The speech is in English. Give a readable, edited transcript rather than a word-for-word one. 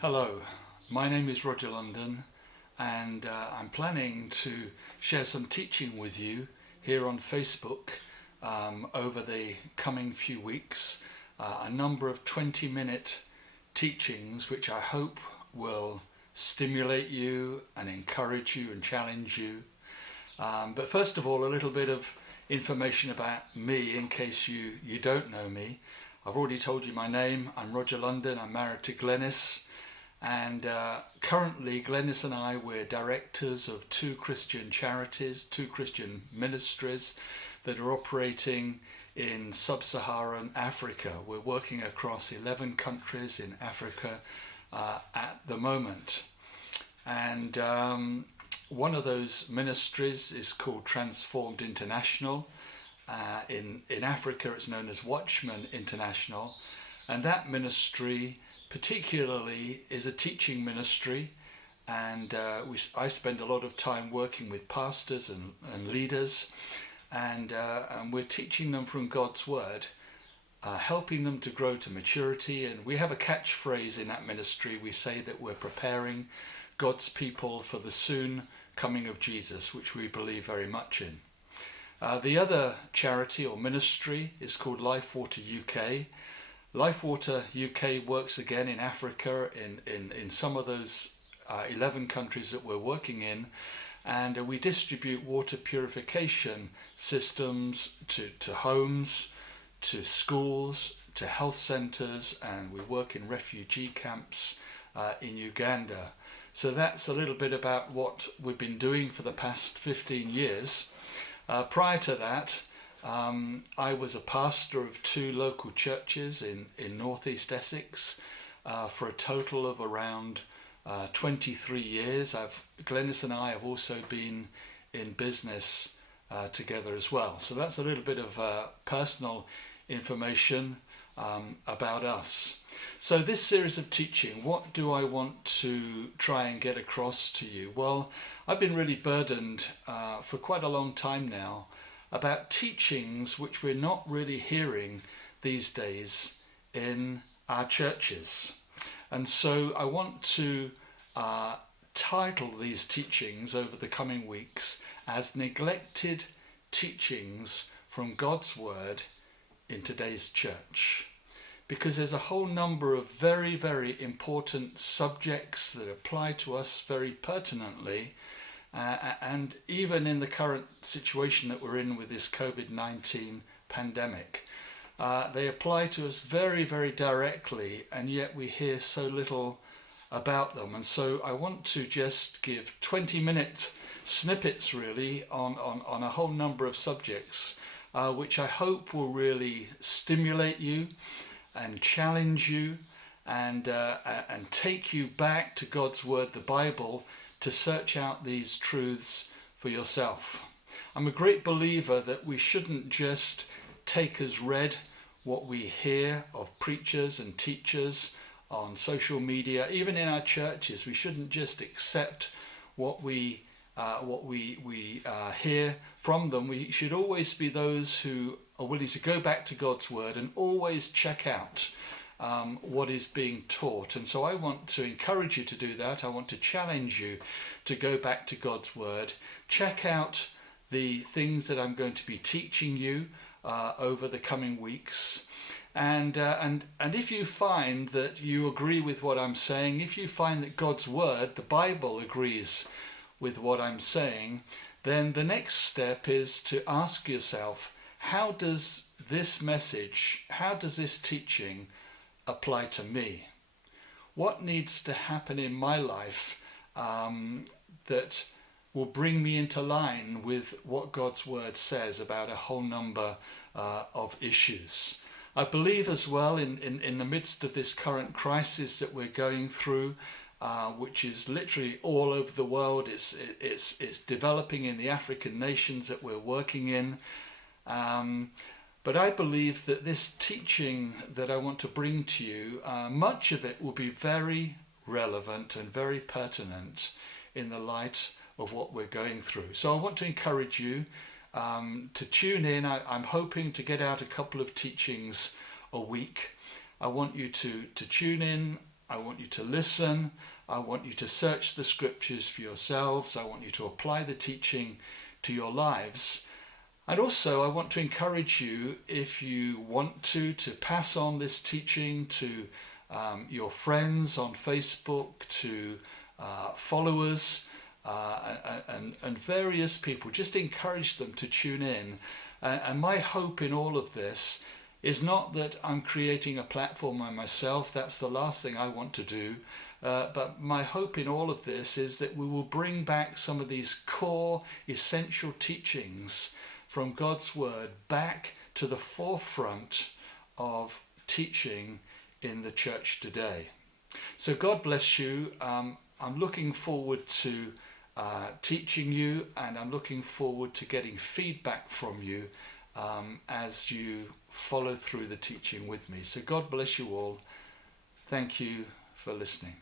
Hello, my name is Roger London, and I'm planning to share some teaching with you here on Facebook over the coming few weeks. A number of 20-minute teachings which I hope will stimulate you and encourage you and challenge you. But first of all, a little bit of information about me in case you don't know me. I've already told you my name. I'm Roger London. I'm married to Glenys. And currently Glenys and I, we're directors of two Christian charities, two Christian ministries that are operating in sub-Saharan Africa. We're working across 11 countries in Africa at the moment. And one of those ministries is called Transformed International. In Africa it's known as Watchman International. And that ministry particularly is a teaching ministry, and I spend a lot of time working with pastors and leaders, and we're teaching them from God's Word, helping them to grow to maturity. And we have a catchphrase in that ministry. We say that we're preparing God's people for the soon coming of Jesus, which we believe very much in. The other charity or ministry is called Lifewater UK. Lifewater UK works again in Africa, in some of those 11 countries that we're working in, and we distribute water purification systems to homes, to schools, to health centres, and we work in refugee camps in Uganda. So that's a little bit about what we've been doing for the past 15 years. Prior to that, I was a pastor of two local churches in northeast Essex for a total of around 23 years. Glenys and I have also been in business together as well. So that's a little bit of personal information about us. So this series of teaching, what do I want to try and get across to you? Well, I've been really burdened for quite a long time now about teachings which we're not really hearing these days in our churches. And so I want to title these teachings over the coming weeks as Neglected Teachings from God's Word in Today's Church. Because there's a whole number of very, very important subjects that apply to us very pertinently. And even in the current situation that we're in with this COVID-19 pandemic, they apply to us very, very directly, and yet we hear so little about them. And so I want to just give 20-minute snippets really on a whole number of subjects, which I hope will really stimulate you and challenge you and take you back to God's Word, the Bible, to search out these truths for yourself. I'm a great believer that we shouldn't just take as read what we hear of preachers and teachers on social media. Even in our churches, we shouldn't just accept what we hear from them. We should always be those who are willing to go back to God's Word and always check out what is being taught. And so I want to encourage you to do that. I want to challenge you to go back to God's Word. Check out the things that I'm going to be teaching you over the coming weeks. And if you find that you agree with what I'm saying, if you find that God's Word, the Bible, agrees with what I'm saying, then the next step is to ask yourself, how does this message, how does this teaching apply to me? What needs to happen in my life that will bring me into line with what God's Word says about a whole number of issues? I believe as well in the midst of this current crisis that we're going through, which is literally all over the world, it's developing in the African nations that we're working in. But I believe that this teaching that I want to bring to you, much of it will be very relevant and very pertinent in the light of what we're going through. So I want to encourage you to tune in. I'm hoping to get out a couple of teachings a week. I want you to tune in. I want you to listen. I want you to search the scriptures for yourselves. I want you to apply the teaching to your lives. And also I want to encourage you, if you want to pass on this teaching to your friends on Facebook, to followers and various people. Just encourage them to tune in. And my hope in all of this is not that I'm creating a platform by myself. That's the last thing I want to do. But my hope in all of this is that we will bring back some of these core essential teachings from God's Word back to the forefront of teaching in the church today. So God bless you. I'm looking forward to teaching you, and I'm looking forward to getting feedback from you as you follow through the teaching with me. So God bless you all. Thank you for listening.